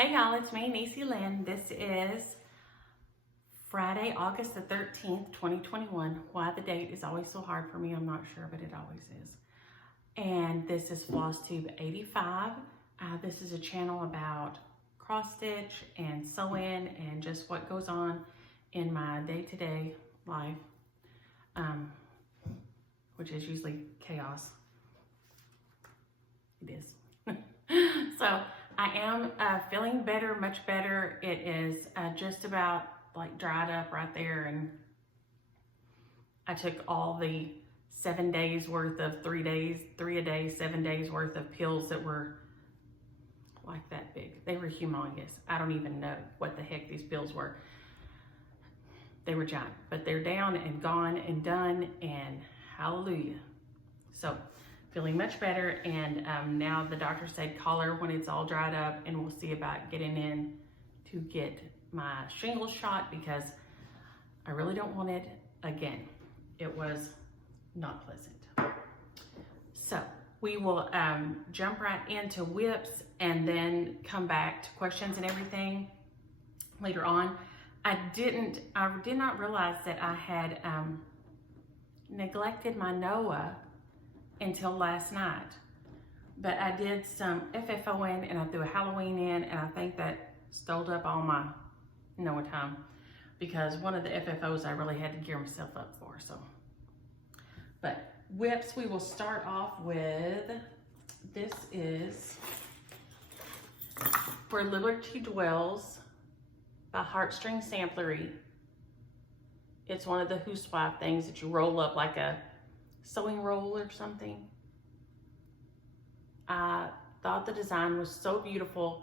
Hey y'all, it's me, Niecielynn. This is Friday, August the 13th, 2021. Why the date is always so hard for me, I'm not sure, but it always is. And this is Flosstube 85. This is a channel about cross stitch and sewing and just what goes on in my day-to-day life, which is usually chaos. It is. So I am feeling better, much better. It is just about like dried up right there, and I took all the 7 days worth of 3 a day, 7 days worth of pills that were like that big. They were humongous. I don't even know what the heck these pills were. They were giant, but they're down and gone and done, and hallelujah. So feeling much better, and now the doctor said call her when it's all dried up, and we'll see about getting in to get my shingles shot because I really don't want it again. It was not pleasant. So we will jump right into whips and then come back to questions and everything later on. I did not realize that I had neglected my Noah until last night, but I did some FFO in and I threw a Halloween in, and I think that stole up all my Noah time because one of the FFOs I really had to gear myself up for. So, but whips, we will start off with, this is Where Liberty Dwells by Heartstrings Samplery. It's one of the housewife things that you roll up like a sewing roll or something. I thought the design was so beautiful.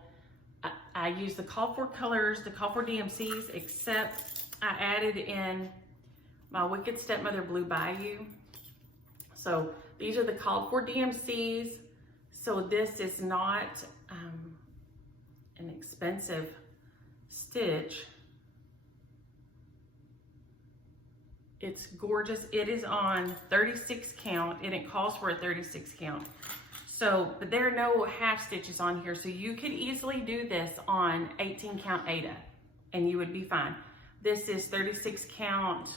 I used the call for colors, the call for DMCs, except I added in my Wicked Stepmother Blue Bayou. So these are the called for DMCs. So this is not an expensive stitch. It's gorgeous. It is on 36 count, and it calls for a 36 count. So, but there are no half stitches on here, so you could easily do this on 18 count Aida, and you would be fine. This is 36 count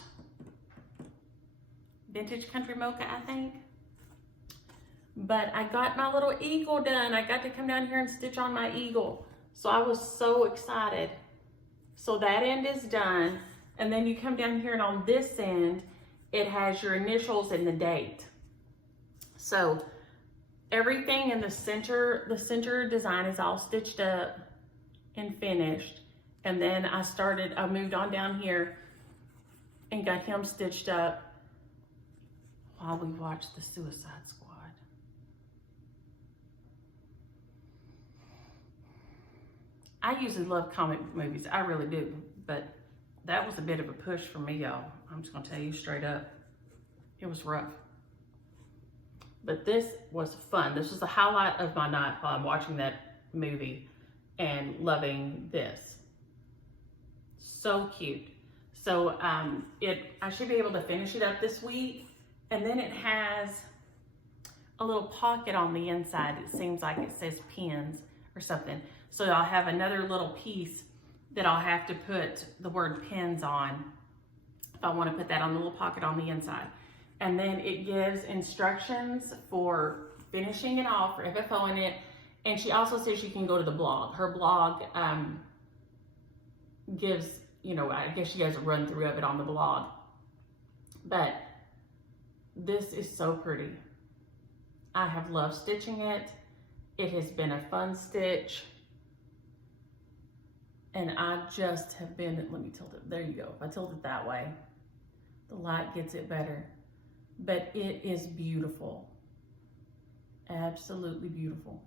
Vintage Country Mocha, I think. But I got my little eagle done. I got to come down here and stitch on my eagle. So I was so excited. So that end is done. And then you come down here, and on this end, it has your initials and the date. So everything in the center design is all stitched up and finished. And then I moved on down here and got him stitched up while we watched the Suicide Squad. I usually love comic movies, I really do, but that was a bit of a push for me, y'all. I'm just gonna tell you straight up. It was rough. But this was fun. This was the highlight of my night while I'm watching that movie and loving this. So cute. So I should be able to finish it up this week. And then it has a little pocket on the inside. It seems like it says pins or something. So I'll have another little piece that I'll have to put the word pins on if I want to put that on the little pocket on the inside. And then it gives instructions for finishing it off, for FFOing it. And she also says you can go to the blog. Her blog gives, you know, I guess she has a run through of it on the blog. But this is so pretty. I have loved stitching it. It has been a fun stitch. And I just have been, let me tilt it, there you go. If I tilt it that way, the light gets it better. But it is beautiful. Absolutely beautiful.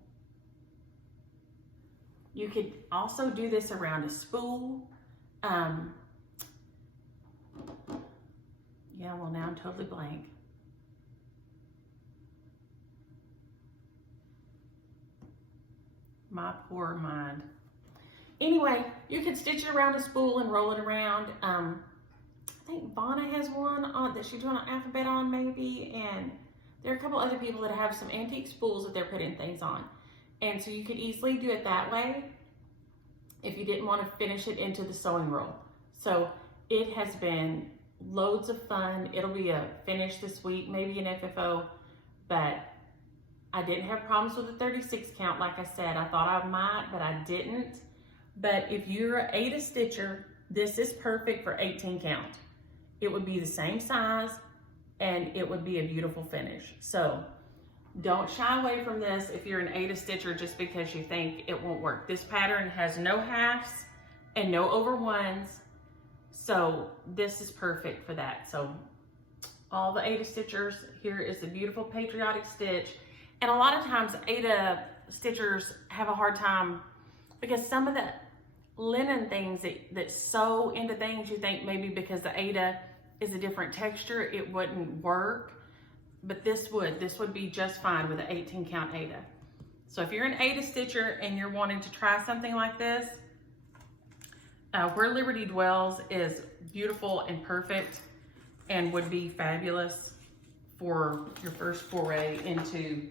You could also do this around a spool. Yeah, well now I'm totally blank. My poor mind. Anyway, you can stitch it around a spool and roll it around. I think Vonna has one on that she's doing an alphabet on maybe, and there are a couple other people that have some antique spools that they're putting things on. And so you could easily do it that way. if you didn't want to finish it into the sewing roll. So it has been loads of fun. It'll be a finish this week, maybe an FFO, but I didn't have problems with the 36 count. Like I said, I thought I might, but I didn't. But if you're an Aida stitcher, this is perfect for 18 count. It would be the same size and it would be a beautiful finish. So don't shy away from this if you're an Aida stitcher just because you think it won't work. This pattern has no halves and no over ones. So this is perfect for that. So all the Aida stitchers, here is the beautiful patriotic stitch. And a lot of times Aida stitchers have a hard time because some of the linen things that sew into things, you think maybe because the Aida is a different texture, it wouldn't work. But this would be just fine with an 18 count Aida. So if you're an Aida stitcher and you're wanting to try something like this, Where Liberty Dwells is beautiful and perfect and would be fabulous for your first foray into.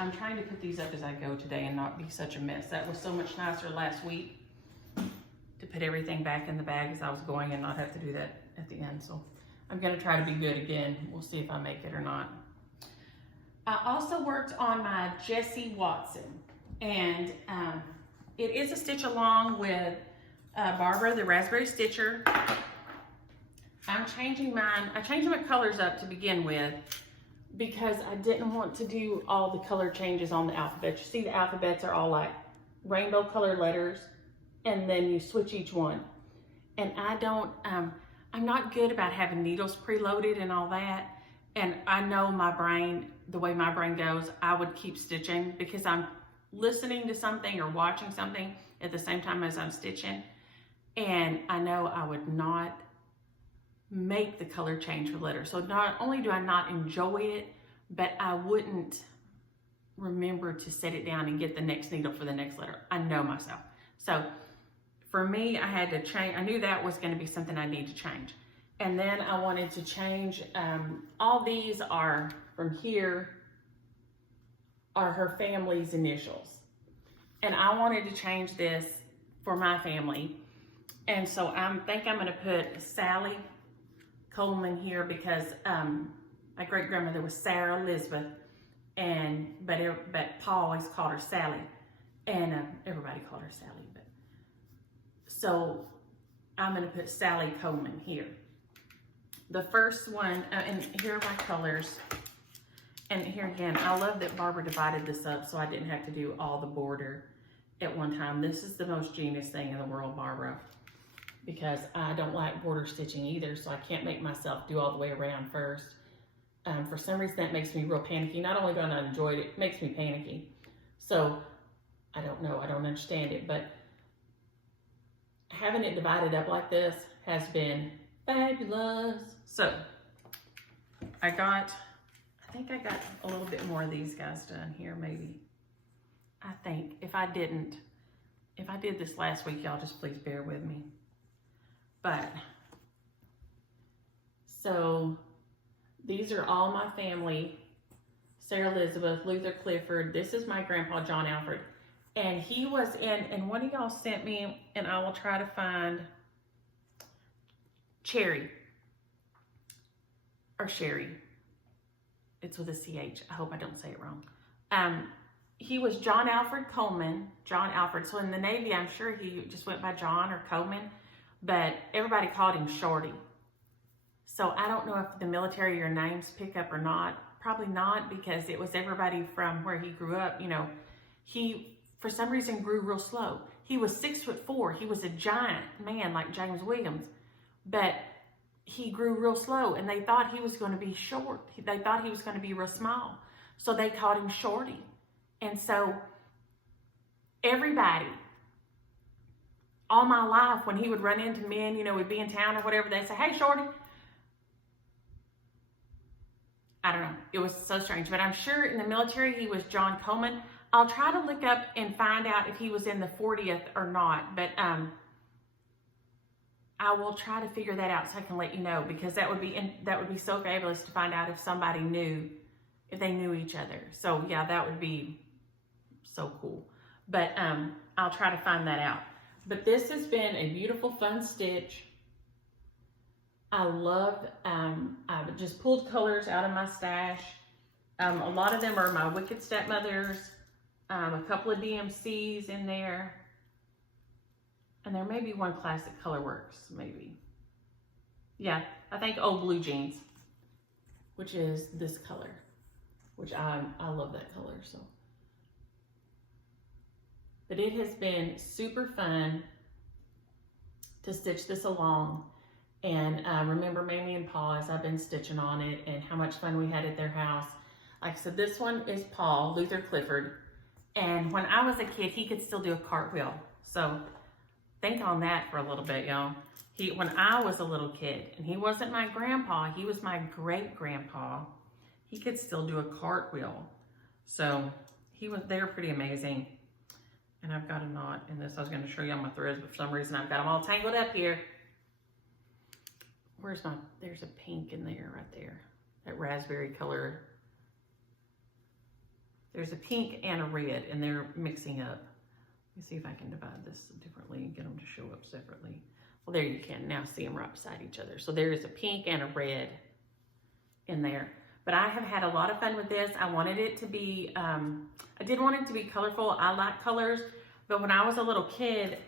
I'm trying to put these up as I go today and not be such a mess. That was so much nicer last week to put everything back in the bag as I was going and not have to do that at the end. So I'm gonna try to be good again. We'll see if I make it or not. I also worked on my Jessie Watson, and it is a stitch along with Barbara, the Raspberry Stitcher. I'm changing mine. I changed my colors up to begin with because I didn't want to do all the color changes on the alphabet. You see the alphabets are all like rainbow colored letters, and then you switch each one. And I don't, I'm not good about having needles preloaded and all that. And I know my brain, the way my brain goes, I would keep stitching because I'm listening to something or watching something at the same time as I'm stitching. And I know I would not make the color change for letters. So not only do I not enjoy it, but I wouldn't remember to set it down and get the next needle for the next letter. I know myself. So for me, I had to change. I knew that was going to be something I need to change. And then I wanted to change, all these are from here are her family's initials. And I wanted to change this for my family. And so I think I'm going to put Sally Coleman here because my great grandmother was Sarah Elizabeth, but Paul always called her Sally, and everybody called her Sally. But so I'm going to put Sally Coleman here. The first one, and here are my colors. And here again, I love that Barbara divided this up so I didn't have to do all the border at one time. This is the most genius thing in the world, Barbara, because I don't like border stitching either, so I can't make myself do all the way around first. For some reason, that makes me real panicky. Not only do I not enjoy it makes me panicky. So, I don't know, I don't understand it, but having it divided up like this has been fabulous. So, I think I got a little bit more of these guys done here, maybe. I think, if I did this last week, y'all just please bear with me. But, so, these are all my family. Sarah Elizabeth, Luther Clifford. This is my grandpa, John Alfred. And he was in, and one of y'all sent me, and I will try to find Cherry. Or Sherry. It's with a CH. I hope I don't say it wrong. He was John Alfred Coleman. John Alfred. So in the Navy, I'm sure he just went by John or Coleman. But everybody called him Shorty. So I don't know if the military or names pick up or not. Probably not, because it was everybody from where he grew up. You know, he, for some reason, grew real slow. He was 6'4". He was a giant man like James Williams. But he grew real slow, and they thought he was going to be short. They thought he was going to be real small. So they called him Shorty. And so everybody, all my life, when he would run into men, you know, we'd be in town or whatever, they'd say, "Hey, Shorty." I don't know. It was so strange. But I'm sure in the military, he was John Coleman. I'll try to look up and find out if he was in the 40th or not. But I will try to figure that out so I can let you know, because that would be so fabulous to find out if somebody knew, if they knew each other. So yeah, that would be so cool. but I'll try to find that out. But this has been a beautiful, fun stitch. I loved, I've just pulled colors out of my stash. A lot of them are my Wicked Stepmothers, a couple of DMCs in there, and there may be one classic Colorworks, maybe. Yeah, I think Old Blue Jeans, which is this color, which I love that color, so. But it has been super fun to stitch this along. And remember Mamie and Paul as I've been stitching on it and how much fun we had at their house. Like I said, this one is Paul, Luther Clifford. And when I was a kid, he could still do a cartwheel. So think on that for a little bit, y'all. When I was a little kid, and he wasn't my grandpa, he was my great-grandpa, he could still do a cartwheel. So they were pretty amazing. And I've got a knot in this. I was going to show you on my threads, but for some reason I've got them all tangled up here. There's a pink in there right there. That raspberry color. There's a pink and a red, and they're mixing up. Let me see if I can divide this differently and get them to show up separately. Well, there you can now see them right beside each other. So there is a pink and a red in there. But I have had a lot of fun with this. I wanted it to be, I did want it to be colorful. I like colors, but when I was a little kid,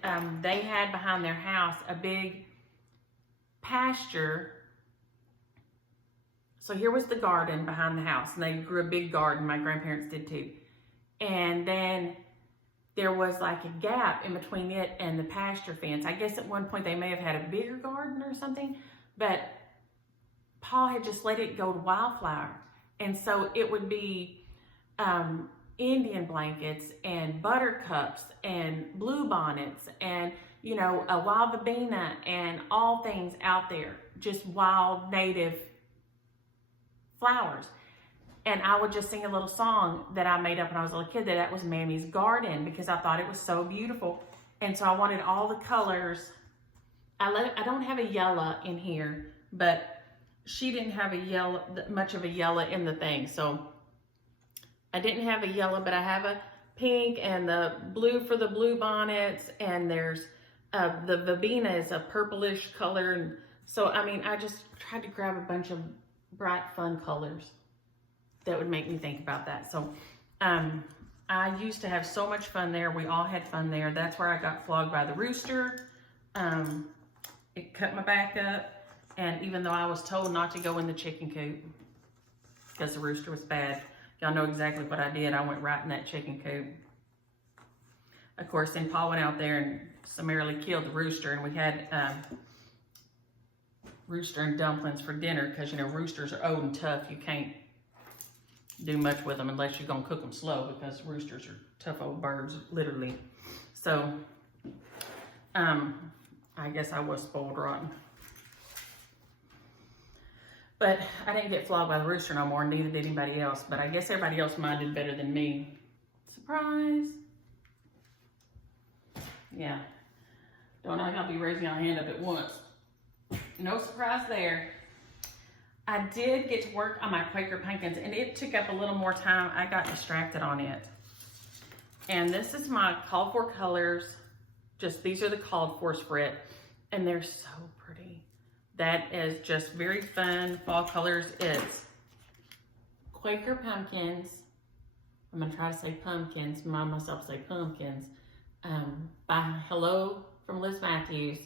they had behind their house a big pasture. So here was the garden behind the house, and they grew a big garden. My grandparents did too. And then there was like a gap in between it and the pasture fence. I guess at one point they may have had a bigger garden or something, but Paul had just let it go to wildflower. And so it would be Indian blankets and buttercups and blue bonnets and, you know, a wild verbena and all things out there, just wild native flowers. And I would just sing a little song that I made up when I was a little kid, that was Mammy's garden, because I thought it was so beautiful. And so I wanted all the colors. I don't have a yellow in here, but she didn't have a yellow, much of a yellow in the thing. So I didn't have a yellow, but I have a pink and the blue for the blue bonnets. And there's the verbena is a purplish color. And so, I mean, I just tried to grab a bunch of bright, fun colors that would make me think about that. So I used to have so much fun there. We all had fun there. That's where I got flogged by the rooster. It cut my back up. And even though I was told not to go in the chicken coop because the rooster was bad, y'all know exactly what I did. I went right in that chicken coop. Of course, then Paul went out there and summarily killed the rooster, and we had rooster and dumplings for dinner because, you know, roosters are old and tough. You can't do much with them unless you're going to cook them slow, because roosters are tough old birds, literally. So, I guess I was spoiled rotten. But I didn't get flogged by the rooster no more, neither did anybody else. But I guess everybody else minded better than me. Surprise. Yeah. Don't know how I'll be raising your hand up at once. No surprise there. I did get to work on my Quaker pumpkins, and it took up a little more time. I got distracted on it. And this is my called for colors. Just these are the called for spread, and they're so pretty. That is just very fun fall colors. It's Quaker pumpkins. I'm gonna try to say pumpkins. Remind myself to say pumpkins. By Hello from Liz Matthews.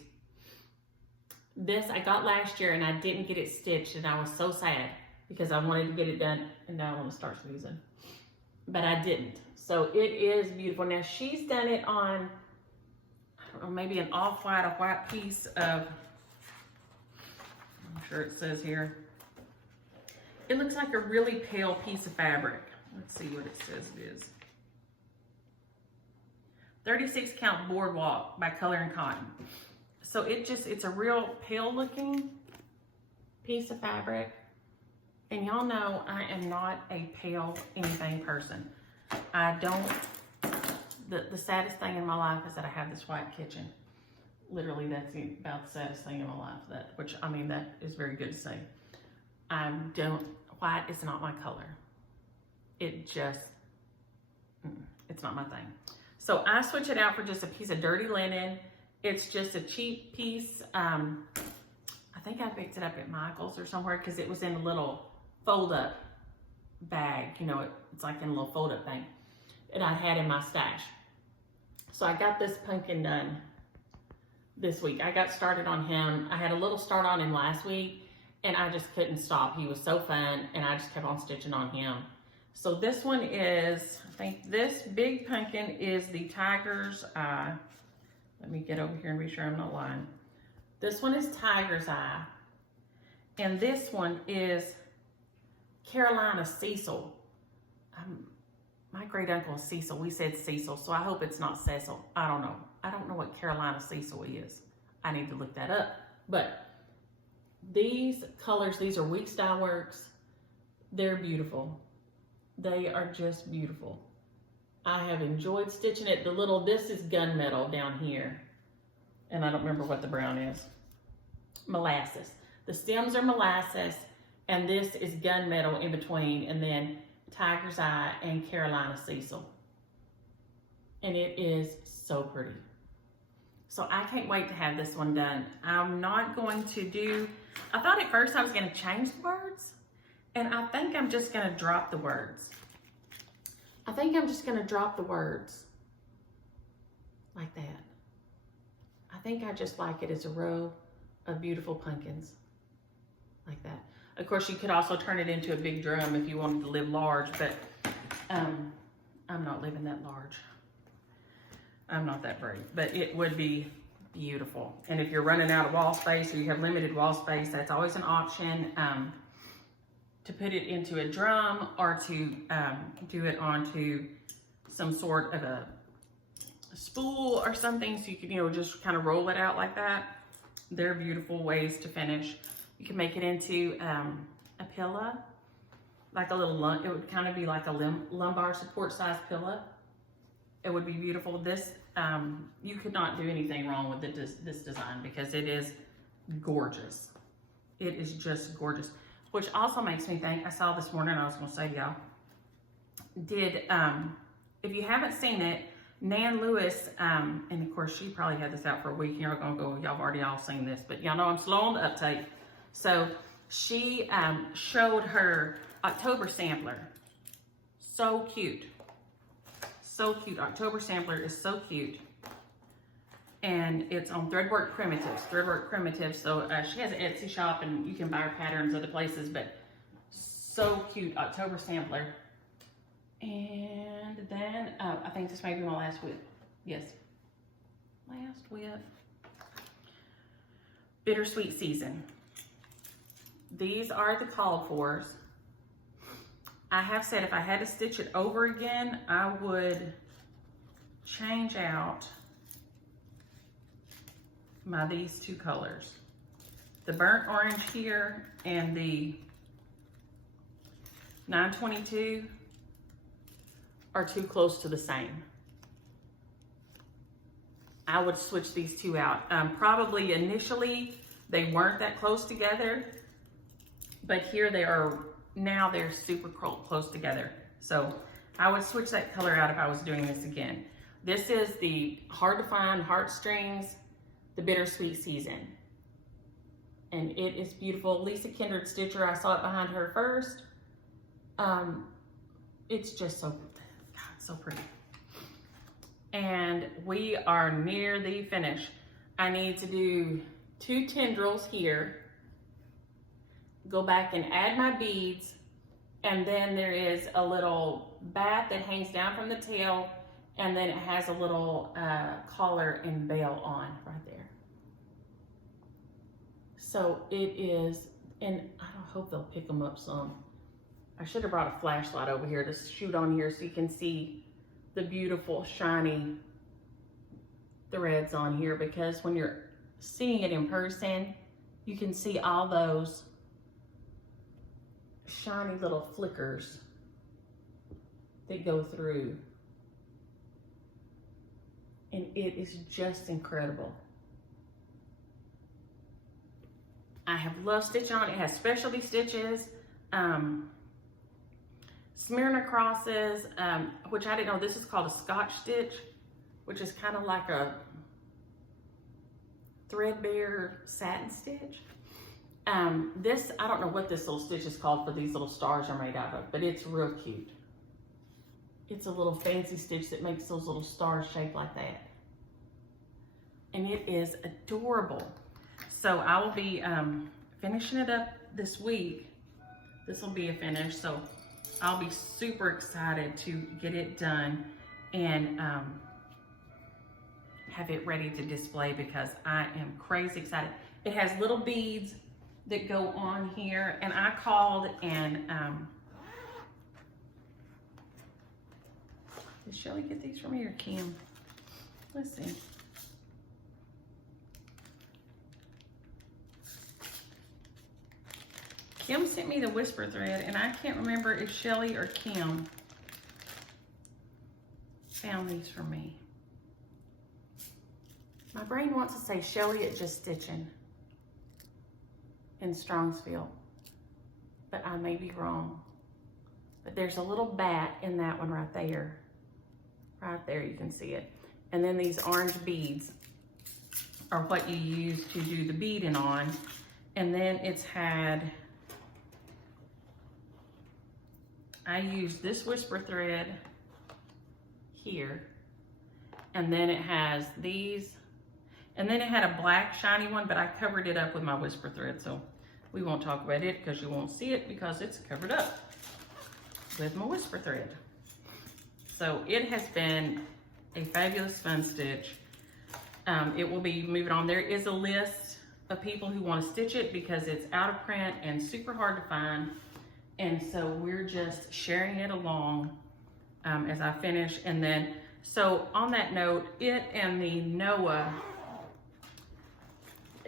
This I got last year, and I didn't get it stitched, and I was so sad because I wanted to get it done, and now I want to start squeezing, but I didn't. So it is beautiful. Now she's done it on, I don't know, maybe an off-white, a white piece of, I'm sure it says here. It looks like a really pale piece of fabric. Let's see what it says it is. 36 count boardwalk by Color and Cotton. So it's a real pale looking piece of fabric. And y'all know I am not a pale anything person. I don't, the saddest thing in my life is that I have this white kitchen. Literally, that's about the saddest thing in my life. Which, I mean, that is very good to say. White is not my color. It just, it's not my thing. So I switch it out for just a piece of dirty linen. It's just a cheap piece. I think I picked it up at Michael's or somewhere because it was in a little fold-up bag. You know, it's like in a little fold-up thing that I had in my stash. So I got this pumpkin done this week. I got started on him. I had a little start on him last week, and I just couldn't stop. He was so fun, and I just kept on stitching on him. So this one is, I think this big pumpkin is the Tiger's Eye. Let me get over here and be sure I'm not lying. This one is Tiger's Eye. And this one is Carolina Cecil. My great uncle is Cecil. We said Cecil, so I hope it's not Cecil. I don't know. I don't know what Carolina Cecil is. I need to look that up. But these colors, these are Weeks Dye Works. They're beautiful. They are just beautiful. I have enjoyed stitching it. This is gunmetal down here. And I don't remember what the brown is. Molasses. The stems are molasses, and this is gunmetal in between, and then Tiger's Eye and Carolina Cecil. And it is so pretty. So I can't wait to have this one done. I'm not going to do, I thought at first I was going to change the words, and I think I'm just going to drop the words. I think I'm just going to drop the words like that. I think I just like it as a row of beautiful pumpkins like that. Of course, you could also turn it into a big drum if you wanted to live large, but I'm not living that large. I'm not that brave, but it would be beautiful. And if you're running out of wall space or you have limited wall space, that's always an option to put it into a drum or to do it onto some sort of a spool or something, so you can, you know, just kind of roll it out like that. They're beautiful ways to finish. You can make it into a pillow, like a little, it would kind of be like a lumbar support size pillow. It would be beautiful. This, you could not do anything wrong with this design because it is gorgeous. It is just gorgeous. Which also makes me think, I saw this morning, I was gonna say to y'all, if you haven't seen it, Nan Lewis, and of course she probably had this out for a week, and you're gonna go, y'all have already all seen this, but y'all know I'm slow on the uptake. So she showed her October sampler. So cute. So cute. October sampler is so cute. And it's on Threadwork Primitives. Threadwork Primitives. So she has an Etsy shop, and you can buy her patterns other places, but so cute. October sampler. And then, I think this may be my last whip. Yes. Last whip. Bittersweet Season. These are the called fors. I have said if I had to stitch it over again, I would change out these two colors. The burnt orange here and the 922 are too close to the same. I would switch these two out. Probably initially they weren't that close together, but here they are, now they're super close together. So I would switch that color out if I was doing this again. This is the hard to find Heartstrings, the Bittersweet Season. And it is beautiful. Lisa Kindred Stitcher, I saw it behind her first. It's just so, God, so pretty. And we are near the finish. I need to do 2 tendrils here, go back and add my beads, and then there is a little bat that hangs down from the tail, and then it has a little collar and bell on right there. So it is, and I hope they'll pick them up some. I should have brought a flashlight over here to shoot on here so you can see the beautiful shiny threads on here, because when you're seeing it in person, you can see all those shiny little flickers that go through. And it is just incredible. I have loved stitching on it. It has specialty stitches, Smyrna crosses, which I didn't know, this is called a Scotch stitch. which is kind of like a threadbare satin stitch. This, I don't know what this little stitch is called for these little stars are made out of, but it's real cute. It's a little fancy stitch that makes those little stars shaped like that. And it is adorable. So I will be finishing it up this week. This will be a finish, so I'll be super excited to get it done and have it ready to display because I am crazy excited. It has little beads that go on here, and I called and did Shelly get these from me or Kim? Let's see. Kim sent me the whisper thread, and I can't remember if Shelly or Kim found these for me. My brain wants to say Shelly at Just Stitching in Strongsville, but I may be wrong. But there's a little bat in that one right there. Right there, you can see it. And then these orange beads are what you use to do the beading on. And then it's had, I used this whisper thread here. And then it has these. And then it had a black shiny one, but I covered it up with my whisper thread. So we won't talk about it because you won't see it because it's covered up with my whisper thread. So it has been a fabulous fun stitch. It will be moving on. There is a list of people who want to stitch it because it's out of print and super hard to find. And so we're just sharing it along as I finish. And then, so on that note, it and the Noah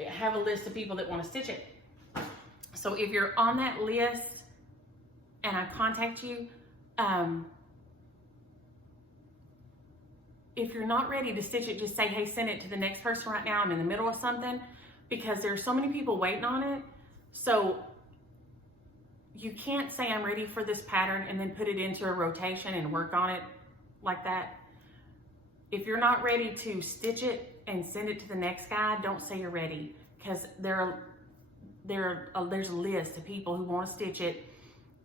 have a list of people that want to stitch it. So if you're on that list and I contact you, if you're not ready to stitch it, just say, hey, send it to the next person right now. I'm in the middle of something, because there's so many people waiting on it. So you can't say I'm ready for this pattern and then put it into a rotation and work on it like that. If you're not ready to stitch it and send it to the next guy, don't say you're ready, because there's a list of people who want to stitch it.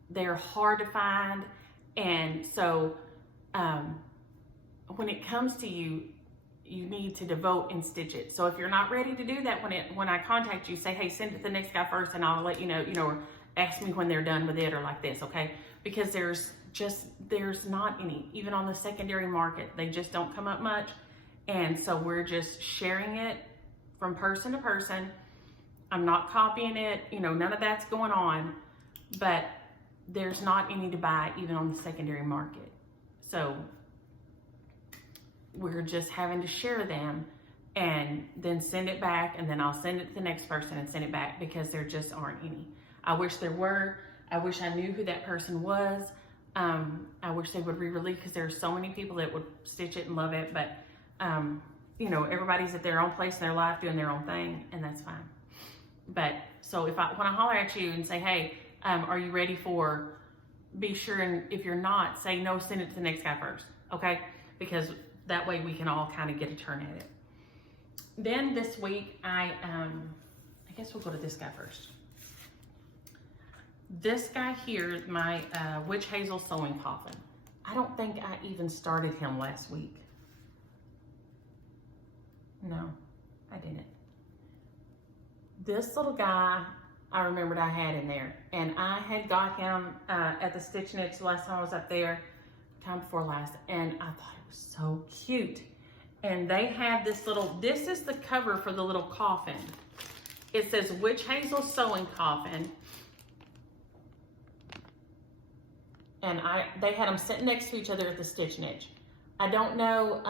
They're hard to find, and so when it comes to you, you need to devote and stitch it. So if you're not ready to do that, when I contact you, say, hey, send it to the next guy first, and I'll let you know, or ask me when they're done with it, or like this, okay? Because there's not any, even on the secondary market, they just don't come up much. And so we're just sharing it from person to person. I'm not copying it, none of that's going on, but there's not any to buy even on the secondary market. So we're just having to share them and then send it back, and then I'll send it to the next person and send it back, because there just aren't any. I wish there were. I wish I knew who that person was. I wish they would re-release, because there are so many people that would stitch it and love it, but everybody's at their own place in their life doing their own thing, and that's fine. But so when I holler at you and say, hey, are you ready for, be sure, and if you're not, say no, send it to the next guy first, okay? Because that way we can all kind of get a turn at it. Then this week, I guess we'll go to this guy first. This guy here, my Witch Hazel sewing coffin. I don't think I even started him last week. No, I didn't. This little guy, I remembered I had in there, and I had got him at the Stitch Knits last time I was up there, time before last, and I thought it was so cute. And they had this is the cover for the little coffin. It says Witch Hazel sewing coffin. And they had them sitting next to each other at the Stitch Niche. I don't know,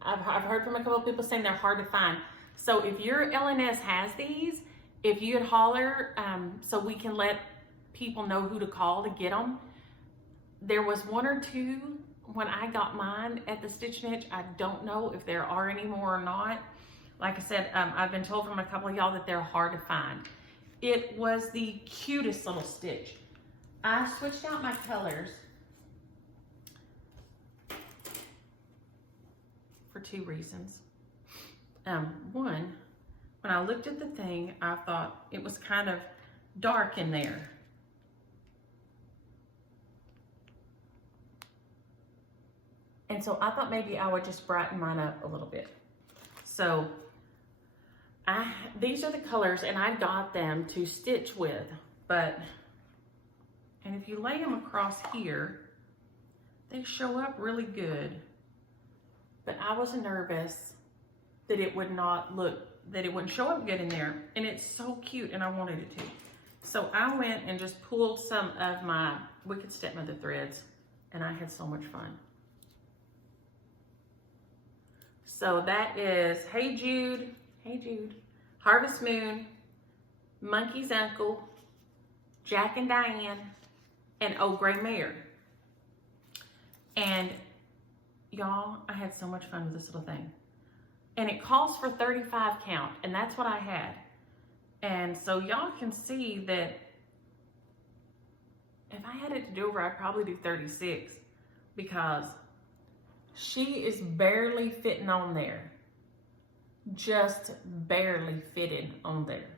I've heard from a couple of people saying they're hard to find. So if your LNS has these, if you'd holler, so we can let people know who to call to get them. There was one or two when I got mine at the Stitch Niche. I don't know if there are any more or not. Like I said, I've been told from a couple of y'all that they're hard to find. It was the cutest little stitch. I switched out my colors. for two reasons. One, when I looked at the thing, I thought it was kind of dark in there. And so I thought maybe I would just brighten mine up a little bit. So these are the colors, and I got them to stitch with, and if you lay them across here, they show up really good. But I was nervous that it would not look, that it wouldn't show up good in there. And it's so cute, and I wanted it to. So I went and just pulled some of my Wicked Stepmother threads, and I had so much fun. So that is Hey Jude, Harvest Moon, Monkey's Uncle, Jack and Diane, and Old Gray Mare. And y'all, I had so much fun with this little thing. And it calls for 35 count, and that's what I had. And so y'all can see that if I had it to do over, I'd probably do 36, because she is barely fitting on there. Just barely fitting on there.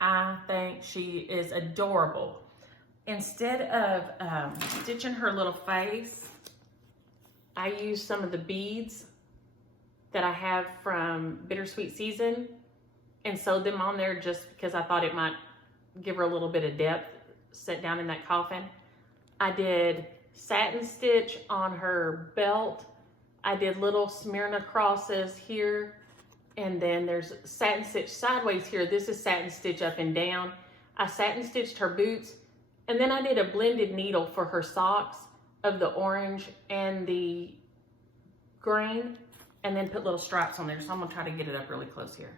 I think she is adorable. Instead of stitching her little face, I used some of the beads that I have from Bittersweet Season and sewed them on there just because I thought it might give her a little bit of depth set down in that coffin. I did satin stitch on her belt. I did little Smyrna crosses here, and then there's satin stitch sideways here. This is satin stitch up and down. I satin stitched her boots, and then I did a blended needle for her socks of the orange and the green, and then put little stripes on there. So I'm gonna try to get it up really close here.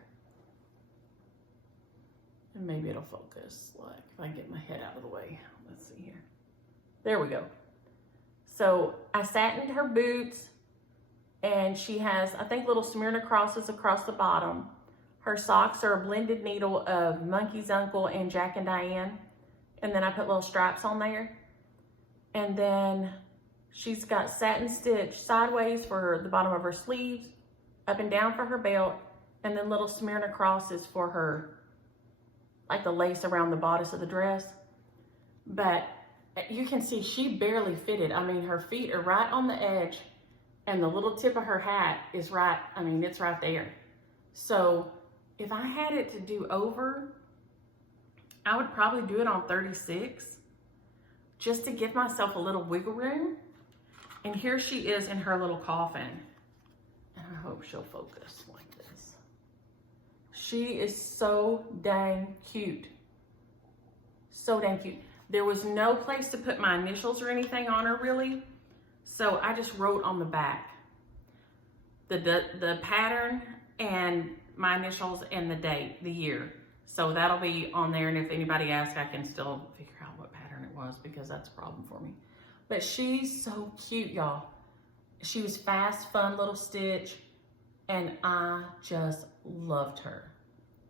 And maybe it'll focus, like if I get my head out of the way. Let's see here. There we go. So I satined her boots, and she has, I think, little Smyrna crosses across the bottom. Her socks are a blended needle of Monkey's Uncle and Jack and Diane. And then I put little stripes on there. And then she's got satin stitch sideways for the bottom of her sleeves, up and down for her belt, and then little Smyrna crosses for her, like the lace around the bodice of the dress. But you can see she barely fitted. I mean, her feet are right on the edge, and the little tip of her hat is right, I mean, it's right there. So if I had it to do over, I would probably do it on 36, just to give myself a little wiggle room. And here she is in her little coffin. And I hope she'll focus like this. She is so dang cute. So dang cute. There was no place to put my initials or anything on her, really. So I just wrote on the back the pattern and my initials and the date, the year. So that'll be on there, and if anybody asks, I can still figure out what pattern it was, because that's a problem for me. But she's so cute, y'all. She was fast, fun little stitch, and I just loved her.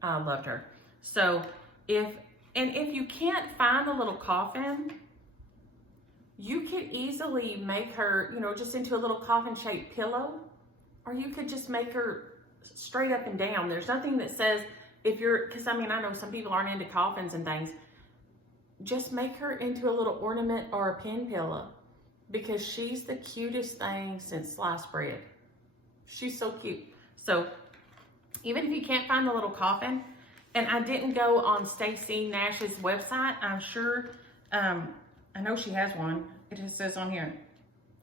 I loved her. So if you can't find the little coffin, you could easily make her, you know, just into a little coffin-shaped pillow, or you could just make her straight up and down. There's nothing that says, if you're, because I mean, I know some people aren't into coffins and things, just make her into a little ornament or a pin pillow, because she's the cutest thing since sliced bread. She's so cute. So even if you can't find the little coffin, and I didn't go on Stacy Nash's website, I'm sure, I know she has one. It just says on here.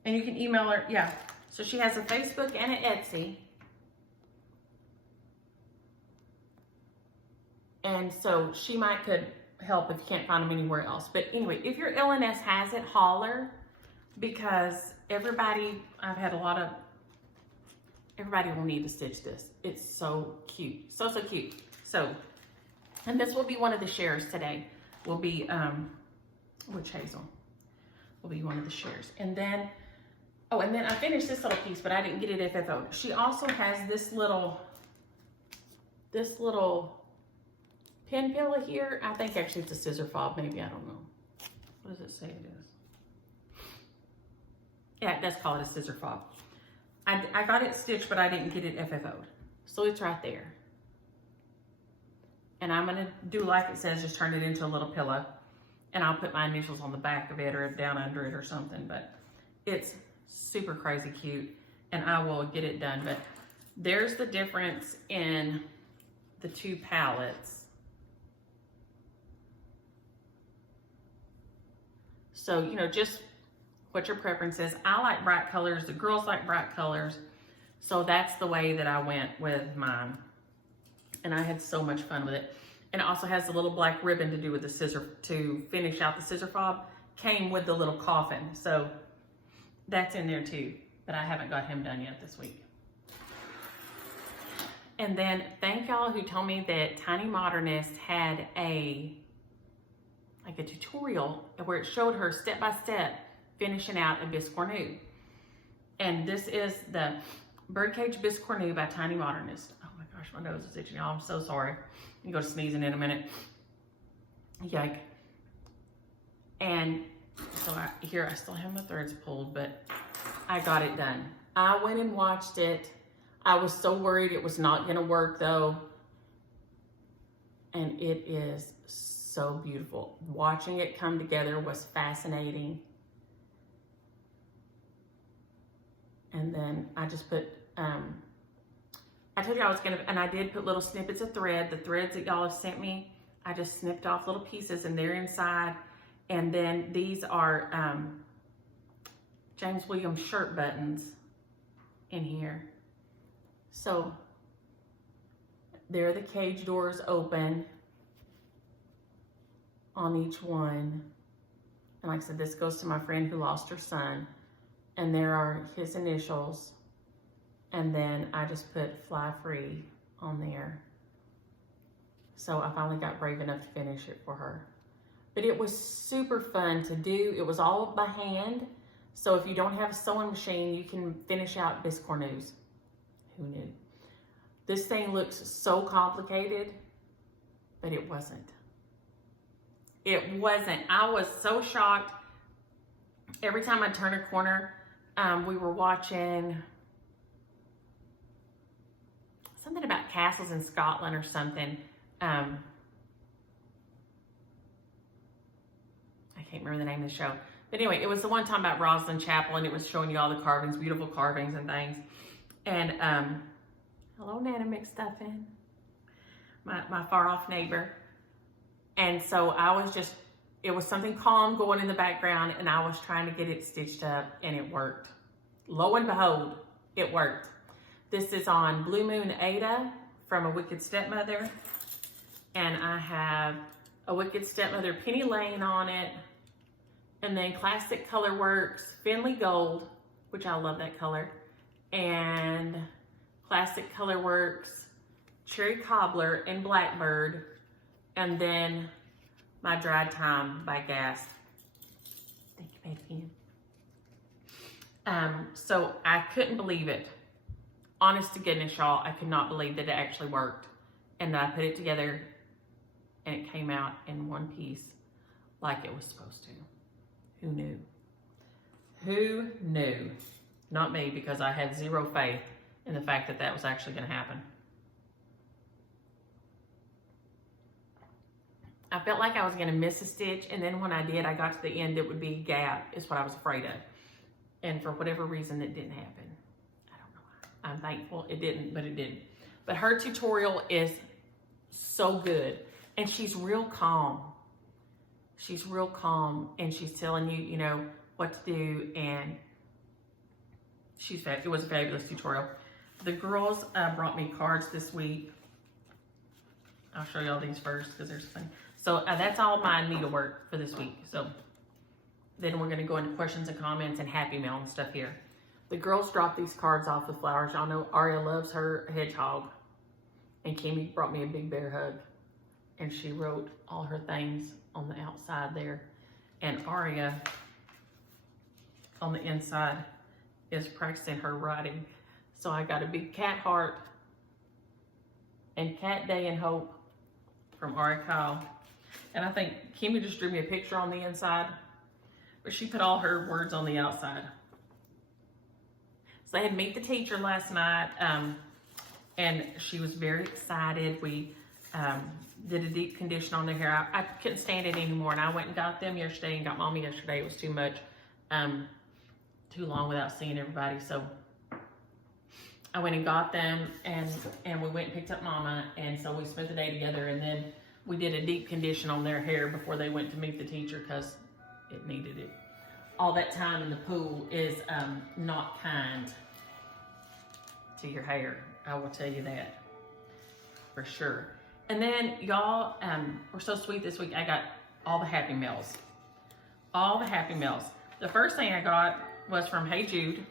And you can email her, yeah. So she has a Facebook and an Etsy. And so she could help if you can't find them anywhere else. But anyway, if your LNS has it, holler, because everybody will need to stitch this. It's so cute, so cute. So, and this will be one of the shares today. Will be, which Hazel will be one of the shares. And then, oh, and then I finished this little piece, but I didn't get it FFO. She also has this little pin pillow here. I think actually it's a scissor fob, maybe, I don't know. What does it say it is? Yeah, let's call it a scissor fob. I got it stitched, but I didn't get it FFO'd. So it's right there. And I'm gonna do like it says, just turn it into a little pillow. And I'll put my initials on the back of it or down under it or something, but it's super crazy cute and I will get it done. But there's the difference in the two palettes. So, you know, just what your preference is. I like bright colors, the girls like bright colors. So that's the way that I went with mine. And I had so much fun with it. And it also has a little black ribbon to do with the scissor, to finish out the scissor fob. Came with the little coffin. So that's in there too. But I haven't got him done yet this week. And then thank y'all who told me that Tiny Modernist had a tutorial where it showed her step by step finishing out a Biscornu. And this is the Birdcage Biscornu by Tiny Modernist. Oh my gosh, my nose is itching, y'all. I'm so sorry. You go to sneezing in a minute. Yike. And so I still have my threads pulled, but I got it done. I went and watched it. I was so worried it was not gonna work though. And it is so beautiful. Watching it come together was fascinating. And then I just put, I told you I was gonna, and I did put little snippets of thread. The threads that y'all have sent me, I just snipped off little pieces and they're inside. And then these are James Williams shirt buttons in here. So there are the cage doors open on each one. And like I said, this goes to my friend who lost her son. And there are his initials. And then I just put fly free on there. So I finally got brave enough to finish it for her. But it was super fun to do. It was all by hand. So if you don't have a sewing machine, you can finish out Biscornus. Who knew? This thing looks so complicated, but it wasn't. It wasn't. I was so shocked. Every time I turn a corner, we were watching something about castles in Scotland or something. I can't remember the name of the show. But anyway, it was the one time about Rosslyn Chapel, and it was showing you all the carvings, beautiful carvings and things. And hello, Nana McStuffin, my far off neighbor. And so I was just, it was something calm going in the background, and I was trying to get it stitched up, and it worked. Lo and behold, it worked. This is on Blue Moon Aida from A Wicked Stepmother. And I have A Wicked Stepmother Penny Lane on it. And then Classic Colorworks Finley Gold, which I love that color. And Classic Colorworks Cherry Cobbler and Blackbird. And then my Dried Thyme by GAST. Thank you, baby. So I couldn't believe it. Honest to goodness, y'all, I could not believe that it actually worked. And that I put it together and it came out in one piece like it was supposed to. Who knew? Who knew? Not me, because I had zero faith in the fact that that was actually going to happen. I felt like I was going to miss a stitch, and then when I did, I got to the end, it would be a gap, is what I was afraid of. And for whatever reason, it didn't happen. I don't know why. I'm thankful it didn't, but it didn't. But her tutorial is so good, and she's real calm. She's real calm, and she's telling you, you know, what to do, and it was a fabulous tutorial. The girls brought me cards this week. I'll show y'all these first because they're fun. So that's all my needlework for this week. So then we're going to go into questions and comments and happy mail and stuff here. The girls dropped these cards off with flowers. Y'all know Aria loves her hedgehog. And Kimmy brought me a big bear hug. And she wrote all her things on the outside there. And Aria on the inside is practicing her writing. So I got a big cat heart and cat day and hope from Aria Kyle. And I think Kimmy just drew me a picture on the inside, but she put all her words on the outside. So they had Meet the Teacher last night, and she was very excited. We did a deep condition on their hair. I couldn't stand it anymore, and I went and got them yesterday and got Mommy yesterday. It was too much, too long without seeing everybody. So I went and got them, and we went and picked up Mama, and so we spent the day together, and then we did a deep condition on their hair before they went to Meet the Teacher because it needed it. All that time in the pool is not kind to your hair. I will tell you that for sure. And then y'all were so sweet this week. I got all the Happy Mails. All the Happy Mails. The first thing I got was from Hey Jude.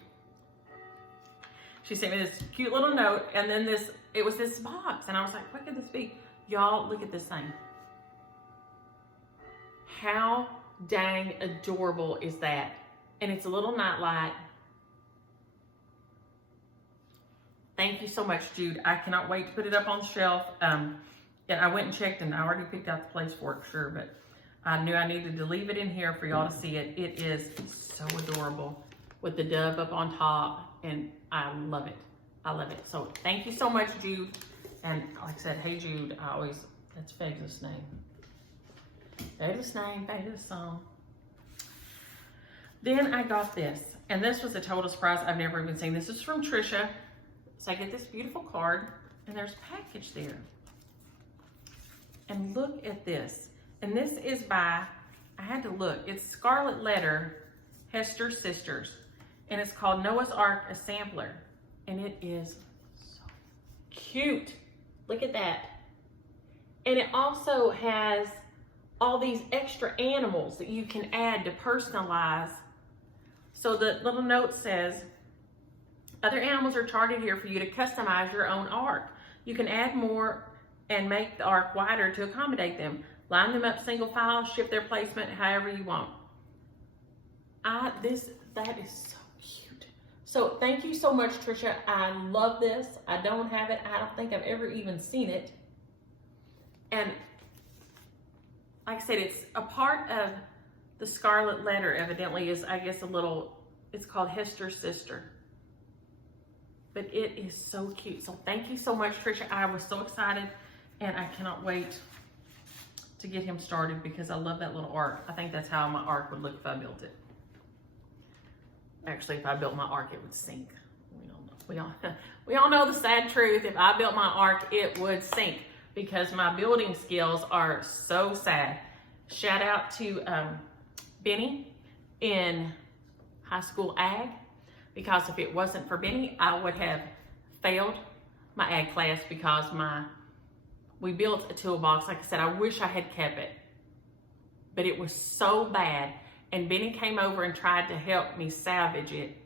She sent me this cute little note, and then it was this box, and I was like, what could this be? Y'all, look at this thing. How dang adorable is that? And it's a little nightlight. Thank you so much, Jude. I cannot wait to put it up on the shelf. And I went and checked, and I already picked out the place for it, sure, but I knew I needed to leave it in here for y'all to see it. It is so adorable with the dove up on top, and I love it. I love it. So thank you so much, Jude. And like I said, Hey Jude, that's Faye's name. Faye's name, Faye's song. Then I got this, and this was a total surprise. I've never even seen this. This is from Trisha. So I get this beautiful card, and there's a package there. And look at this. And this is by, I had to look, it's Scarlet Letter, Hester Sisters. And it's called Noah's Ark, a Sampler. And it is so cute. Look at that. And it also has all these extra animals that you can add to personalize. So the little note says, other animals are charted here for you to customize your own ark. You can add more and make the ark wider to accommodate them. Line them up single file, shift their placement however you want. That is so cute. So thank you so much, Trisha. I love this. I don't have it. I don't think I've ever even seen it. And like I said, it's a part of the Scarlet Letter, evidently, is, I guess, it's called Hester's Sister. But it is so cute. So thank you so much, Trisha. I was so excited, and I cannot wait to get him started because I love that little ark. I think that's how my ark would look if I built it. Actually, if I built my ark, it would sink. We all know the sad truth. If I built my ark, it would sink because my building skills are so sad. Shout out to Benny in high school ag, because if it wasn't for Benny, I would have failed my ag class because we built a toolbox. Like I said, I wish I had kept it, but it was so bad. And Benny came over and tried to help me salvage it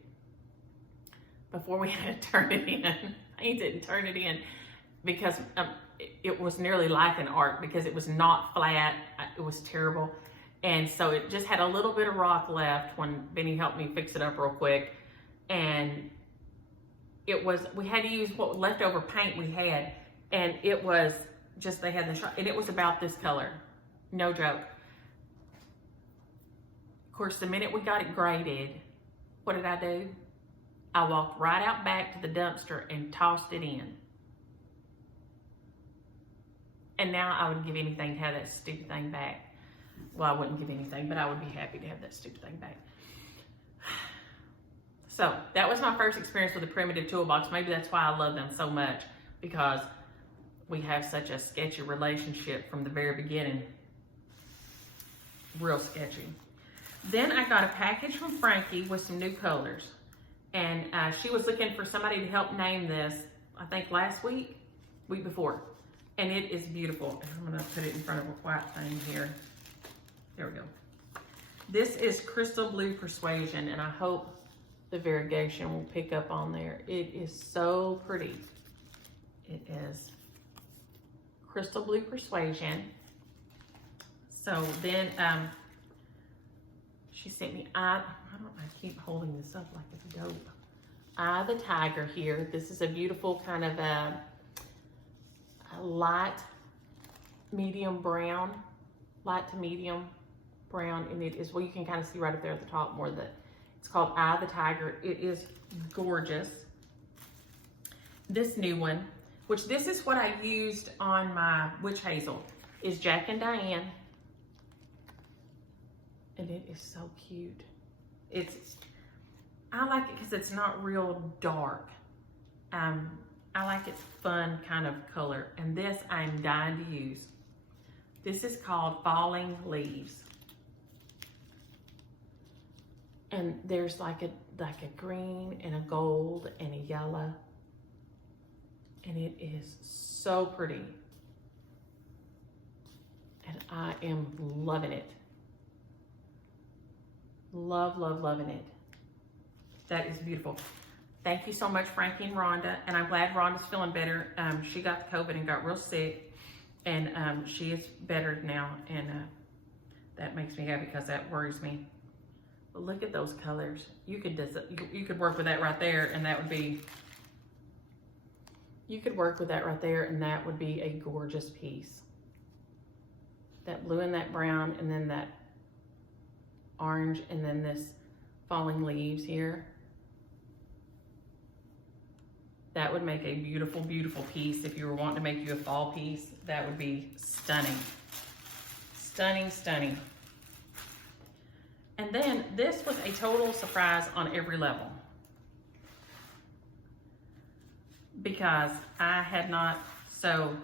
before we had to turn it in. He didn't turn it in because it was nearly like an ark because it was not flat. It was terrible. And so it just had a little bit of rock left when Benny helped me fix it up real quick. And we had to use what leftover paint we had. And it was just, they had and it was about this color. No joke. Of course, the minute we got it graded, what did I do? I walked right out back to the dumpster and tossed it in. And now I would give anything to have that stupid thing back. Well, I wouldn't give anything, but I would be happy to have that stupid thing back. So that was my first experience with a primitive toolbox. Maybe that's why I love them so much, because we have such a sketchy relationship from the very beginning. Real sketchy. Then I got a package from Frankie with some new colors. And she was looking for somebody to help name this, I think week before. And it is beautiful. I'm gonna put it in front of a white thing here. There we go. This is Crystal Blue Persuasion, and I hope the variegation will pick up on there. It is so pretty. It is Crystal Blue Persuasion. So then she sent me, I keep holding this up like it's dope. Eye the Tiger here. This is a beautiful kind of a light medium brown, light to medium brown, and it is, well, you can kind of see right up there at the top more that It's called Eye of the Tiger. It is gorgeous. This new one, which this is what I used on my Witch Hazel, is Jack and Diane. And it is so cute. I like it because it's not real dark. I like its fun kind of color. And this I'm dying to use. This is called Falling Leaves. And there's like a green and a gold and a yellow. And it is so pretty. And I am loving it. Love, love, loving it. That is beautiful. Thank you so much, Frankie and Rhonda. And I'm glad Rhonda's feeling better. She got the COVID and got real sick. And she is better now. And that makes me happy because that worries me. But look at those colors. You could work with that right there, and that would be... You could work with that right there, and that would be a gorgeous piece. That blue and that brown, and then that orange, and then this falling leaves here. That would make a beautiful, beautiful piece. If you were wanting to make you a fall piece, that would be stunning. Stunning, stunning. And then this was a total surprise on every level. Because I had not, so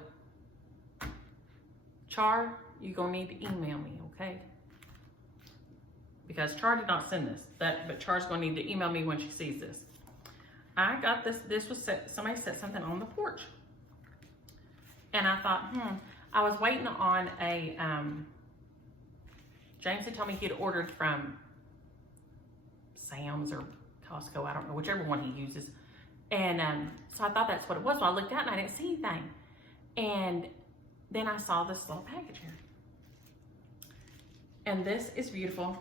Char, you're gonna need to email me, okay? Because Char did not send this, but Char's gonna need to email me when she sees this. I got this was somebody set something on the porch. And I thought, I was waiting on a, James had told me he had ordered from Sam's or Costco, I don't know, whichever one he uses. And so I thought that's what it was. So I looked out and I didn't see anything. And then I saw this little package here. And this is beautiful.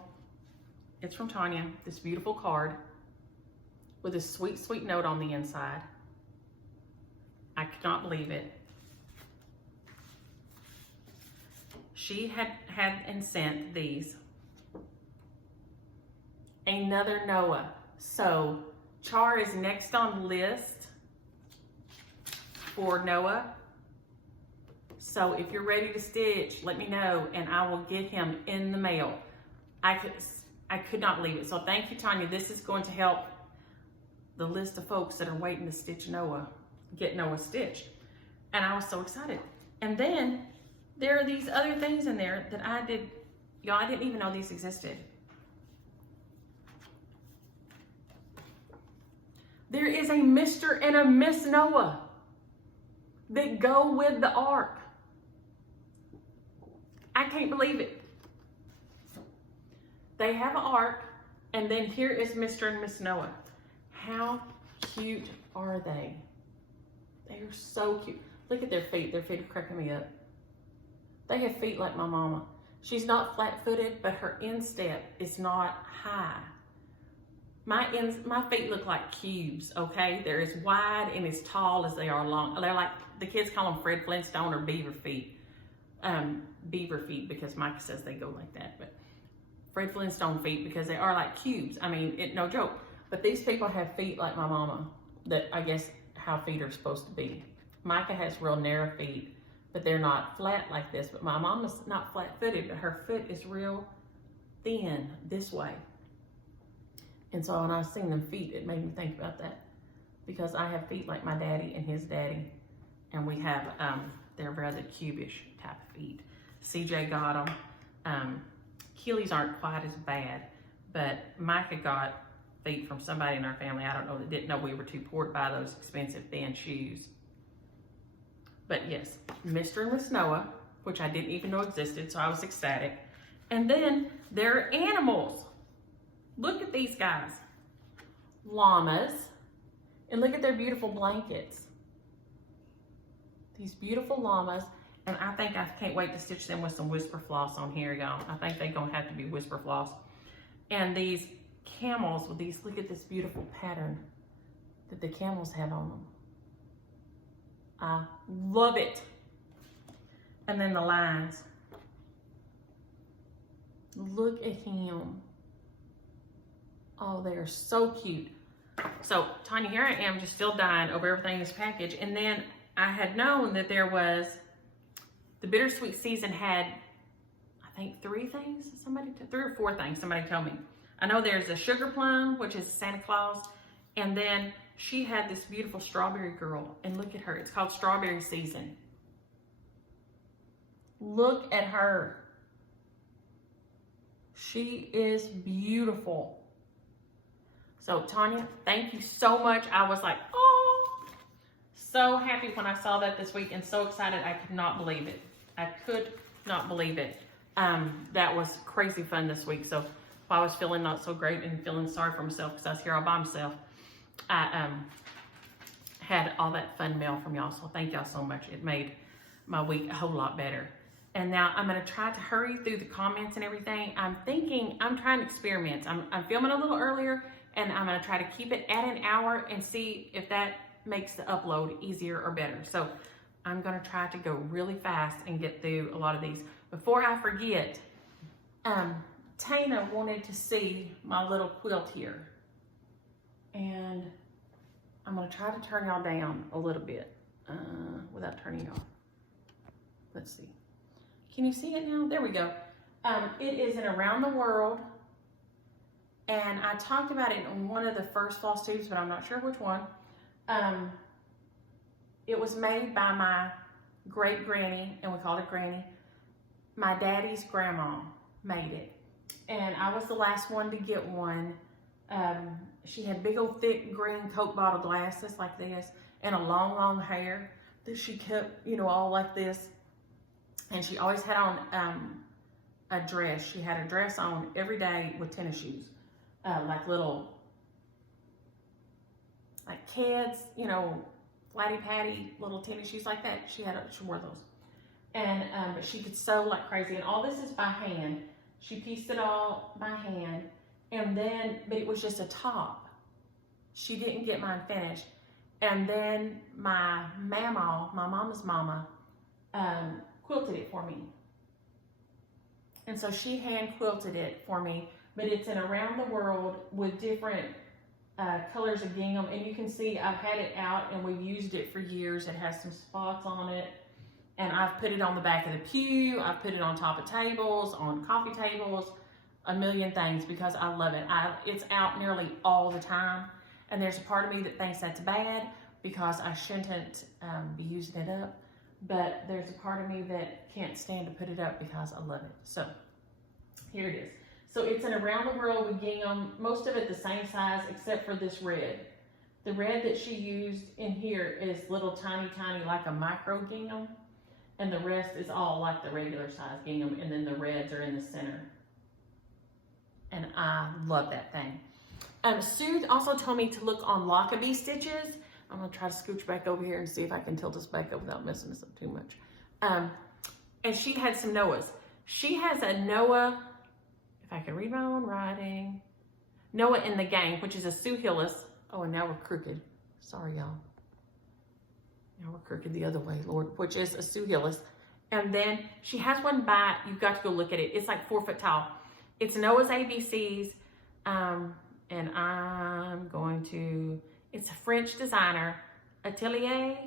It's from Tanya, this beautiful card with a sweet, sweet note on the inside. I could not believe it. She had and sent these. Another Noah. So Char is next on list for Noah. So if you're ready to stitch, let me know and I will get him in the mail. I could not believe it. So thank you, Tanya. This is going to help the list of folks that are waiting to stitch Noah, get Noah stitched. And I was so excited. And then there are these other things in there that I didn't even know these existed. There is a Mr. and a Miss Noah that go with the ark. I can't believe it. They have an ark, and then here is Mr. and Miss Noah. How cute are they? They are so cute. Look at their feet. Their feet are cracking me up. They have feet like my mama. She's not flat-footed, but her instep is not high. My feet look like cubes, okay? They're as wide and as tall as they are long. They're like, the kids call them Fred Flintstone or beaver feet. Beaver feet because Micah says they go like that, but Fred Flintstone feet because they are like cubes. I mean, no joke. But these people have feet like my mama, that I guess how feet are supposed to be. Micah has real narrow feet, but they're not flat like this. But my mama's not flat-footed, but her foot is real thin this way. And so when I seen them feet, it made me think about that. Because I have feet like my daddy and his daddy. And we have, they're rather cubish type of feet. CJ got them. Keely's aren't quite as bad. But Micah got feet from somebody in our family, I don't know, that didn't know we were too poor to buy those expensive thin shoes. But yes, Mr. and Miss Noah, which I didn't even know existed, so I was ecstatic. And then there are animals. Look at these guys. Llamas. And look at their beautiful blankets. These beautiful llamas. And I think I can't wait to stitch them with some whisper floss on here, y'all. I think they're going to have to be whisper floss. And these camels with these, look at this beautiful pattern that the camels have on them. I love it. And then the lines. Look at him. Oh, they are so cute. So, Tanya, here I am just still dying over everything in this package. And then I had known that there was, the Bittersweet season had, I think 3 things, 3 or 4 things somebody told me. I know there's a sugar plum, which is Santa Claus. And then she had this beautiful strawberry girl. And look at her, it's called Strawberry Season. Look at her. She is beautiful. So Tanya, thank you so much. I was like, oh, so happy when I saw that this week and so excited. I could not believe it. I could not believe it. That was crazy fun this week. So while I was feeling not so great and feeling sorry for myself because I was here all by myself, I had all that fun mail from y'all. So thank y'all so much. It made my week a whole lot better. And now I'm going to try to hurry through the comments and everything. I'm trying experiments. I'm filming a little earlier, and I'm going to try to keep it at an hour and see if that makes the upload easier or better. So I'm going to try to go really fast and get through a lot of these. Before I forget, Tana wanted to see my little quilt here. And I'm going to try to turn y'all down a little bit without turning you off. Let's see. Can you see it now? There we go. It is in Around the World. And I talked about it in one of the first Flosstubes, but I'm not sure which one. It was made by my great granny, and we called it Granny. My daddy's grandma made it. And I was the last one to get one. She had big old thick green Coke bottle glasses like this and a long, long hair that she kept, you know, all like this. And she always had on a dress. She had a dress on every day with tennis shoes. Like little, like kids, you know, flatty patty little tennis shoes like that. She wore those. And but she could sew like crazy. And all this is by hand. She pieced it all by hand. And then, but it was just a top. She didn't get mine finished. And then my mama's mama, quilted it for me. And so she hand quilted it for me, but it's in Around the World with different colors of gingham. And you can see I've had it out and we've used it for years. It has some spots on it. And I've put it on the back of the pew. I've put it on top of tables, on coffee tables, a million things because I love it. It's out nearly all the time. And there's a part of me that thinks that's bad because I shouldn't be using it up. But there's a part of me that can't stand to put it up because I love it. So here it is. So it's an Around the World with gingham, most of it the same size except for this red. The red that she used in here is little tiny, like a micro gingham. And the rest is all like the regular size gingham. And then the reds are in the center. And I love that thing. Sue also told me to look on Lockerbie stitches. I'm going to try to scooch back over here and see if I can tilt this back up without messing this up too much. And she had some Noahs. She has a Noah, if I can read my own writing, Noah in the Gang, which is a Sue Hillis. Oh, and now we're crooked. Sorry, y'all. Now we're crooked the other way, Lord, which is a Sue Hillis. And then she has one by, you've got to go look at it. It's like 4 foot tall. It's Noah's ABCs. And I'm going to, it's a French designer, Atelier,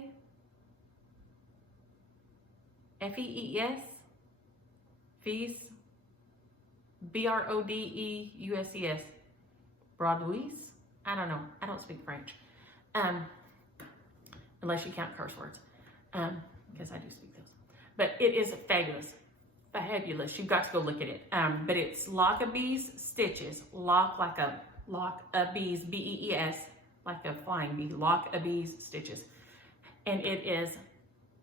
F-E-E-S, Fees, B-R-O-D-E-U-S-E-S, Broadouis, I don't know, I don't speak French, unless you count curse words, because I do speak those, but it is fabulous, you've got to go look at it, but it's Lockerbie's stitches, Lockerbie's, B-E-E-S, like a flying bee, Lockerbie's stitches. And it is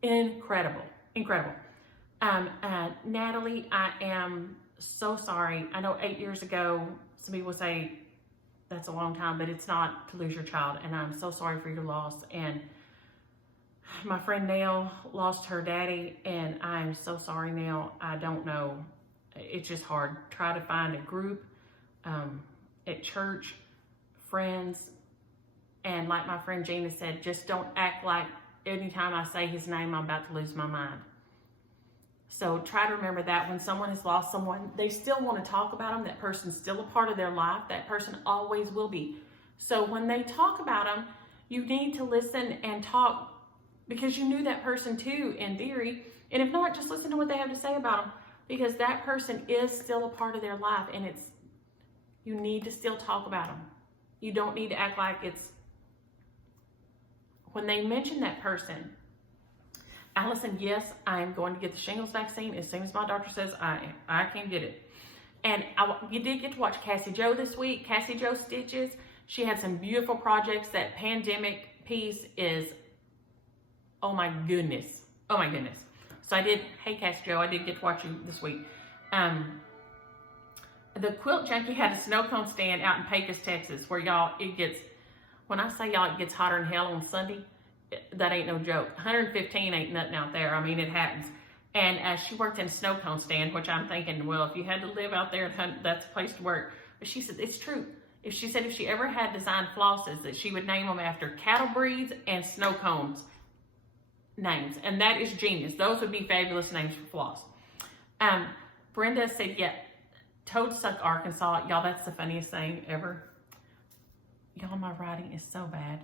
incredible, incredible. Natalie, I am so sorry. I know 8 years ago, some people say that's a long time, but it's not to lose your child. And I'm so sorry for your loss. And my friend Nell lost her daddy, and I'm so sorry, Nell. I don't know. It's just hard. Try to find a group at church, friends, and like my friend Gina said, just don't act like anytime I say his name, I'm about to lose my mind. So try to remember that when someone has lost someone, they still want to talk about them. That person's still a part of their life. That person always will be. So when they talk about them, you need to listen and talk because you knew that person too in theory. And if not, just listen to what they have to say about them because that person is still a part of their life and you need to still talk about them. You don't need to act like it's, when they mention that person, Allison, yes, I am going to get the shingles vaccine as soon as my doctor says I can get it. And you did get to watch Cassie Jo this week. Cassie Jo Stitches. She had some beautiful projects. That pandemic piece is, oh my goodness. Oh my goodness. So I did, hey Cassie Jo, I did get to watch you this week. The Quilt Junkie had a snow cone stand out in Pecos, Texas, where y'all, when I say y'all, it gets hotter than hell on Sunday. That ain't no joke. 115 ain't nothing out there. I mean, it happens. And she worked in a snow cone stand, which I'm thinking, well, if you had to live out there, that's a place to work. But she said, it's true. She said if she ever had designed flosses, that she would name them after cattle breeds and snow cones names. And that is genius. Those would be fabulous names for floss. Brenda said, yeah, Toadsuck, Arkansas. Y'all, that's the funniest thing ever. Y'all, my writing is so bad.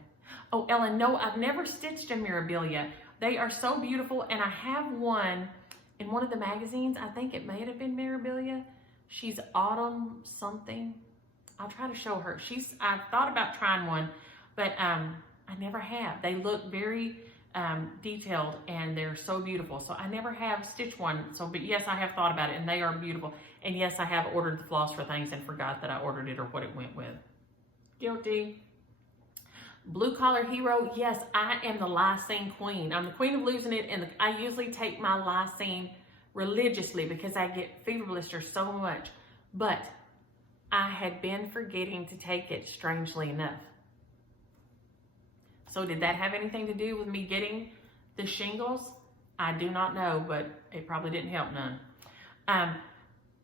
Oh, Ellen, no, I've never stitched a Mirabilia. They are so beautiful, and I have one in one of the magazines. I think it may have been Mirabilia. She's Autumn something. I'll try to show her. I've thought about trying one, but I never have. They look very detailed, and they're so beautiful. So I never have stitched one. But yes, I have thought about it, and they are beautiful. And yes, I have ordered the floss for things and forgot that I ordered it or what it went with. Guilty. Blue Collar Hero, yes, I am the lysine queen. I'm the queen of losing it, and I usually take my lysine religiously because I get fever blisters so much. But I had been forgetting to take it, strangely enough. So did that have anything to do with me getting the shingles? I do not know, but it probably didn't help none.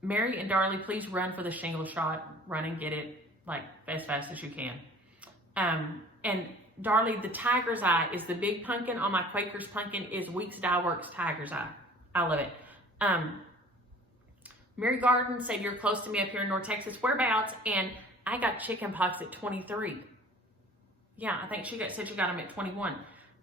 Mary and Darley, please run for the shingle shot. Run and get it like as fast as you can. And Darley, the Tiger's Eye is the big pumpkin on my Quaker's pumpkin is Weeks Dye Works Tiger's Eye. I love it. Mary Garden said you're close to me up here in North Texas. Whereabouts? And I got chicken pox at 23. Yeah, I think said she got them at 21.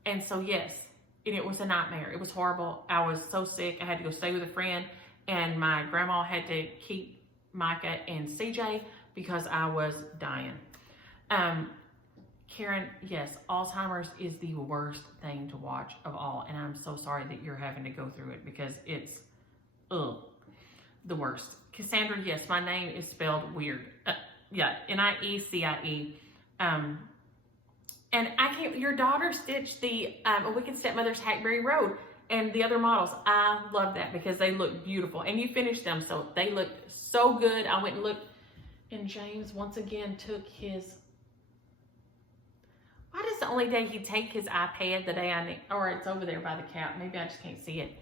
And so yes, and it was a nightmare. It was horrible. I was so sick. I had to go stay with a friend, and my grandma had to keep Micah and CJ because I was dying. Karen, yes, Alzheimer's is the worst thing to watch of all, and I'm so sorry that you're having to go through it because it's, the worst. Cassandra, yes, my name is spelled weird. Yeah, Niecie. And I can't, your daughter stitched the A Wicked Stepmother's Hackberry Road and the other models. I love that because they look beautiful, and you finished them, so they look so good. I went and looked, and James once again took his, why does the only day he take his iPad the day I need, or it's over there by the couch. Maybe I just can't see it.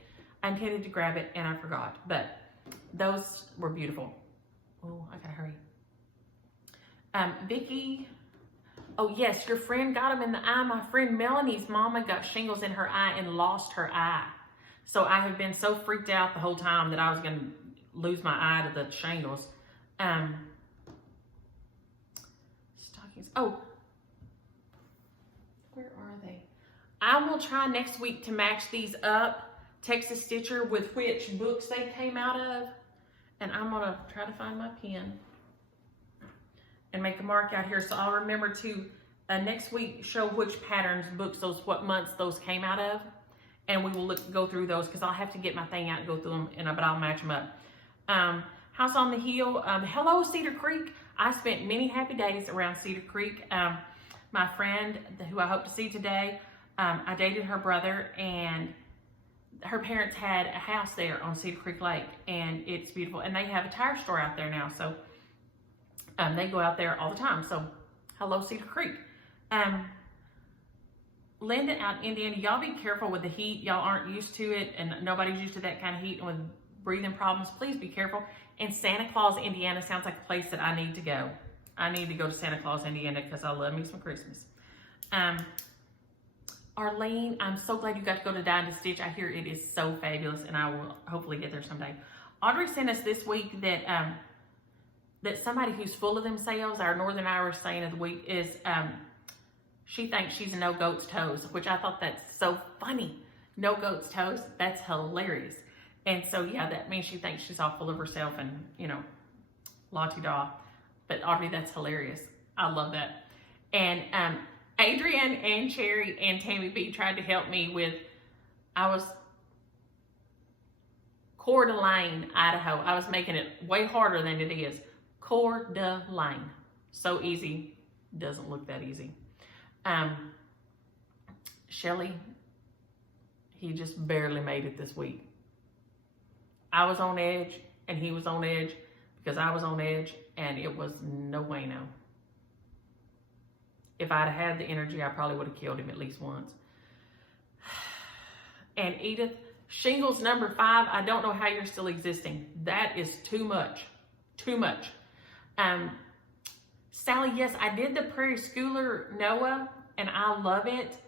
I intended to grab it and I forgot, but those were beautiful. Oh, I gotta hurry. Vicky, oh yes, your friend got them in the eye. My friend Melanie's mama got shingles in her eye and lost her eye. So I have been so freaked out the whole time that I was gonna lose my eye to the shingles. Stockings, oh, where are they? I will try next week to match these up, Texas Stitcher, with which books they came out of. And I'm gonna try to find my pen and make a mark out here so I'll remember to next week show which patterns, books, what months those came out of. And we will go through those because I'll have to get my thing out and go through them, but I'll match them up. House on the Hill, hello Cedar Creek. I spent many happy days around Cedar Creek. My friend, who I hope to see today, I dated her brother, and her parents had a house there on Cedar Creek Lake, and it's beautiful. And they have a tire store out there now, so they go out there all the time. So, hello Cedar Creek. Linda out in Indiana, y'all be careful with the heat. Y'all aren't used to it, and nobody's used to that kind of heat, and with breathing problems, please be careful. And Santa Claus, Indiana sounds like a place that I need to go. I need to go to Santa Claus, Indiana, because I love me some Christmas. Arlene, I'm so glad you got to go to Diane to Stitch. I hear it is so fabulous, and I will hopefully get there someday. Audrey sent us this week that that somebody who's full of themselves, our Northern Irish saying of the week, is she thinks she's a no goat's toes, which I thought that's so funny. No goat's toes, that's hilarious. And so, yeah, that means she thinks she's all full of herself and, you know, la-ti-da. But Audrey, that's hilarious. I love that. And Adrian and Cherry and Tammy B tried to help me with, I was Coeur d'Alene, Idaho. I was making it way harder than it is. Coeur d'Alene. So easy. Doesn't look that easy. Shelly, he just barely made it this week. I was on edge and he was on edge because I was on edge, and it was no way no. If I'd had the energy, I probably would have killed him at least once. And Edith, shingles number 5, I don't know how you're still existing. That is too much. Too much. Sally, yes, I did the Prairie Schooler Noah, and I love it.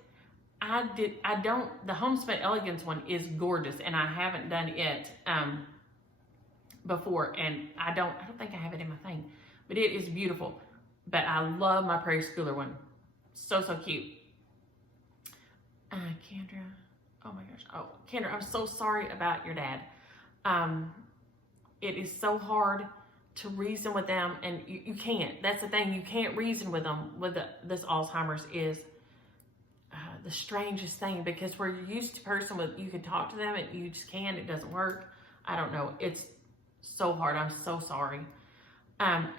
The Homespun Elegance one is gorgeous, and I haven't done it before, and I don't think I have it in my thing, but it is beautiful. But I love my Prairie Schooler one. So cute. Kendra, oh my gosh. Oh, Kendra, I'm so sorry about your dad. It is so hard to reason with them, and you can't. That's the thing. You can't reason with them with this Alzheimer's is the strangest thing, because we're used to person with, you can talk to them and you just can't, it doesn't work. I don't know. It's so hard. I'm so sorry.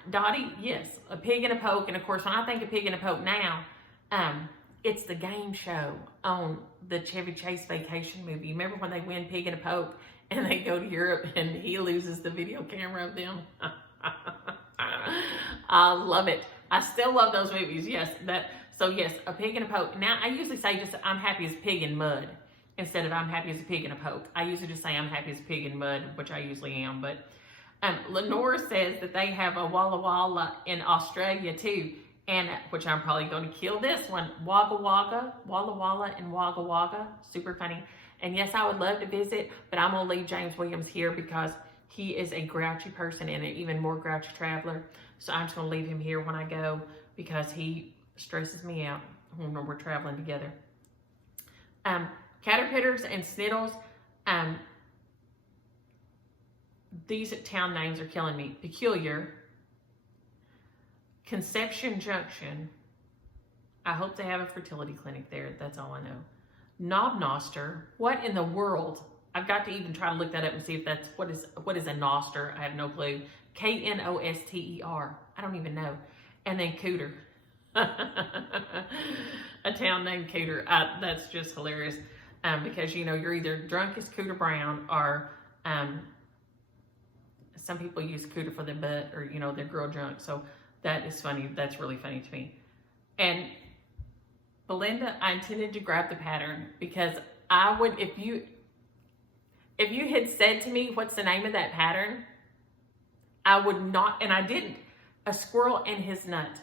Dottie, yes, a pig and a poke. And of course, when I think of pig and a poke now, it's the game show on the Chevy Chase vacation movie. Remember when they win pig and a poke and they go to Europe and he loses the video camera of them? I love it. I still love those movies. Yes, so yes, a pig and a poke. Now I usually say just I'm happy as a pig in mud instead of I'm happy as a pig in a poke. I usually just say I'm happy as a pig in mud, which I usually am. But Lenore says that they have a Walla Walla in Australia too, and which I'm probably going to kill this one. Wagga Wagga, Walla Walla and Wagga Wagga, super funny. And yes, I would love to visit, but I'm gonna leave James Williams here because he is a grouchy person and an even more grouchy traveler. So I'm just gonna leave him here when I go because he stresses me out when we're traveling together. Caterpillars and Sniddles. These town names are killing me. Peculiar. Conception Junction. I hope they have a fertility clinic there. That's all I know. Knobnoster. What in the world? I've got to even try to look that up and see if that's, what is a noster? I have no clue. Knoster. I don't even know. And then Cooter. A town named Cooter. That's just hilarious. Because, you know, you're either drunk as Cooter Brown or some people use Cooter for their butt or, you know, their girl drunk. So that is funny. That's really funny to me. And Belinda, I intended to grab the pattern because I would, if you had said to me, what's the name of that pattern? I would not, and I didn't. A squirrel and his nut.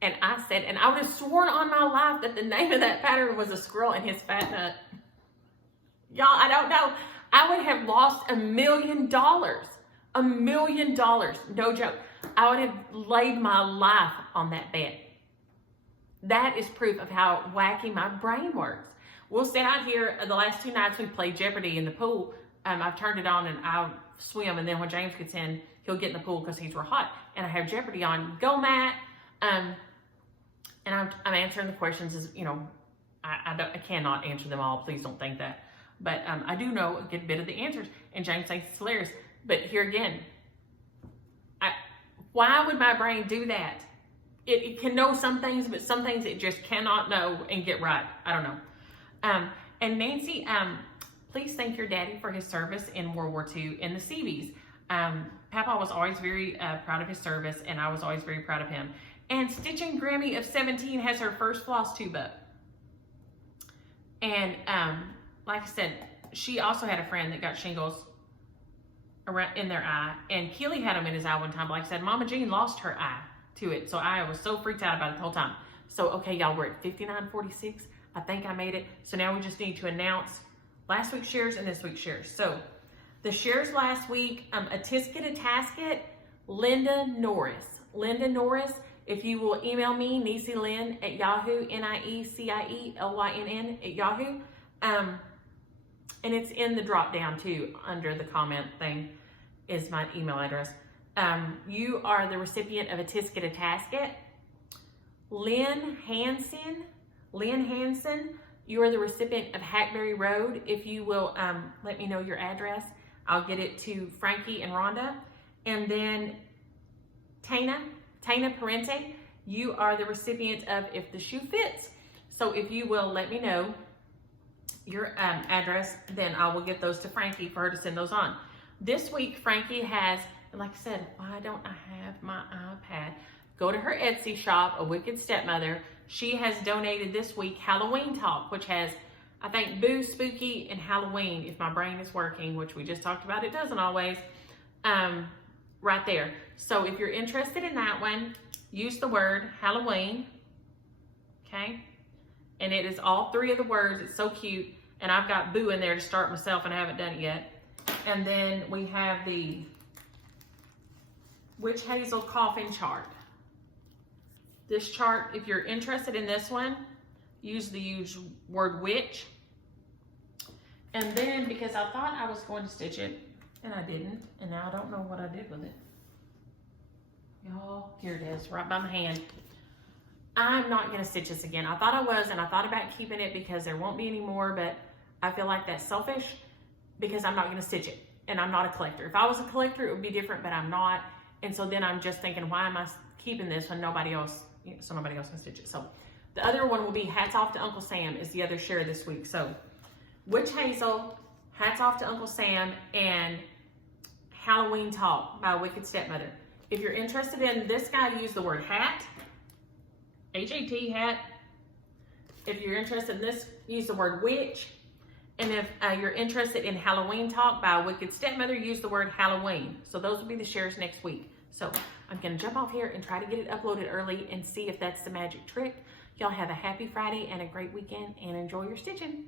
And I said, and I would have sworn on my life that the name of that pattern was a squirrel and his fat nut. Y'all, I don't know. I would have lost $1 million. $1 million. No joke. I would have laid my life on that bet. That is proof of how wacky my brain works. We'll stay out here. The last 2 nights we played Jeopardy in the pool. I've turned it on and I'll swim. And then when James gets in, he'll get in the pool because he's real hot. And I have Jeopardy on. Go, Matt. And I'm answering the questions as, you know, I cannot answer them all. Please don't think that. But I do know a good bit of the answers. And James thinks it's hilarious. But here again, why would my brain do that? It can know some things, but some things it just cannot know and get right. I don't know. And Nancy, please thank your daddy for his service in World War II in the Seabees. Papa was always very proud of his service, and I was always very proud of him. And Stitching Grammy of 17 has her first floss tube up. And like I said, she also had a friend that got shingles around in their eye, and Keely had them in his eye one time. But like I said, Mama Jean lost her eye to it, so I was so freaked out about it the whole time. So, okay, y'all, we're at 59.46. I think I made it. So now we just need to announce last week's shares and this week's shares. So the shares last week, a tisket, a tasket, Linda Norris. Linda Norris, if you will email me, Niecielynn at Yahoo, Niecielynn at Yahoo. And it's in the drop down too, under the comment thing is my email address. You are the recipient of a tisket, a tasket. Lynn Hansen, you are the recipient of Hackberry Road. If you will let me know your address, I'll get it to Frankie and Rhonda. And then Tana Parente, you are the recipient of If the Shoe Fits. So if you will let me know your address, then I will get those to Frankie for her to send those on. This week, Frankie has, and like I said, why don't I have my iPad? Go to her Etsy shop, A Wicked Stepmother. She has donated this week Halloween Talk, which has, I think, Boo, Spooky, and Halloween, if my brain is working, which we just talked about. It doesn't always. Right there. So if you're interested in that one, use the word Halloween. Okay? And it is all three of the words. It's so cute. And I've got Boo in there to start myself, and I haven't done it yet. And then we have the Witch Hazel Coffin chart. This chart, if you're interested in this one, use the word witch. And then, because I thought I was going to stitch it, and I didn't, and now I don't know what I did with it. Y'all, here it is, right by my hand. I'm not going to stitch this again. I thought I was, and I thought about keeping it because there won't be any more, but I feel like that's selfish because I'm not going to stitch it, and I'm not a collector. If I was a collector, it would be different, but I'm not. And so then I'm just thinking, why am I keeping this when nobody else, so nobody else can stitch it? So the other one will be Hats Off to Uncle Sam is the other share this week. So Witch Hazel, Hats Off to Uncle Sam, and Halloween Talk by Wicked Stepmother. If you're interested in this guy, use the word hat, H-A-T, hat. If you're interested in this, use the word witch. And if you're interested in Halloween Talk by Wicked Stepmother, use the word Halloween. So those will be the shares next week. So I'm going to jump off here and try to get it uploaded early and see if that's the magic trick. Y'all have a happy Friday and a great weekend and enjoy your stitching.